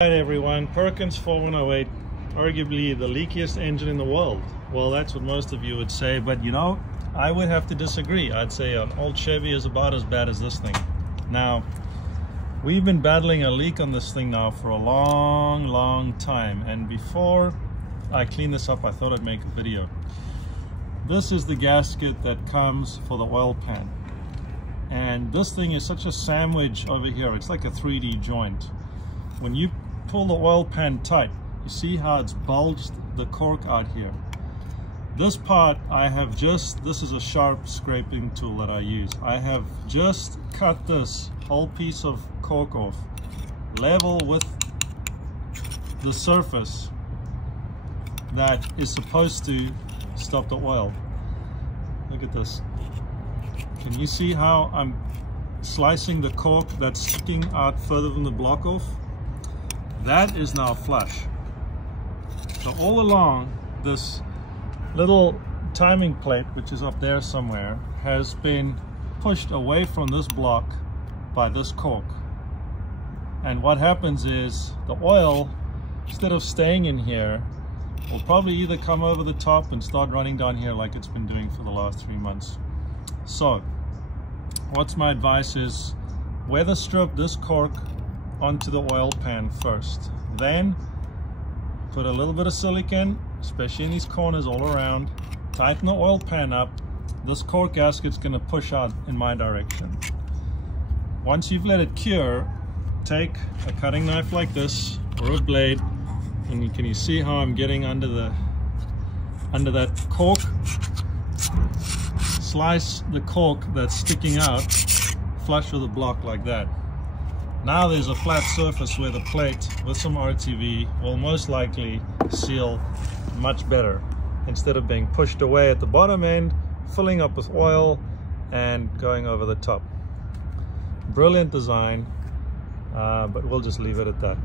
Right everyone, Perkins 4108, arguably the leakiest engine in the world. Well, that's what most of you would say, but you know, I would have to disagree. I'd say an old Chevy is about as bad as this thing. Now, we've been battling a leak on this thing now for a long time, and before I clean this up, I thought I'd make a video. This is the gasket that comes for the oil pan, and this thing is such a sandwich over here. It's like a 3D joint. When you pull the oil pan tight, you see how it's bulged the cork out here. This part this is a sharp scraping tool that I use. I have just cut this whole piece of cork off level with the surface that is supposed to stop the oil. Look at this. Can you see how I'm slicing the cork that's sticking out further than the block off? That is now flush. So all along, this little timing plate, which is up there somewhere, has been pushed away from this block by this cork. And what happens is the oil, instead of staying in here, will probably either come over the top and start running down here like it's been doing for the last 3 months. So what's my advice is weather strip this cork onto the oil pan first, then put a little bit of silicone, especially in these corners all around, tighten the oil pan up. This cork gasket's going to push out in my direction. Once you've let it cure, take a cutting knife like this or a blade, and can you see how I'm getting under that cork? Slice the cork that's sticking out flush with the block like that. Now there's a flat surface where the plate with some RTV will most likely seal much better, instead of being pushed away at the bottom end, filling up with oil and going over the top. Brilliant design, but we'll just leave it at that.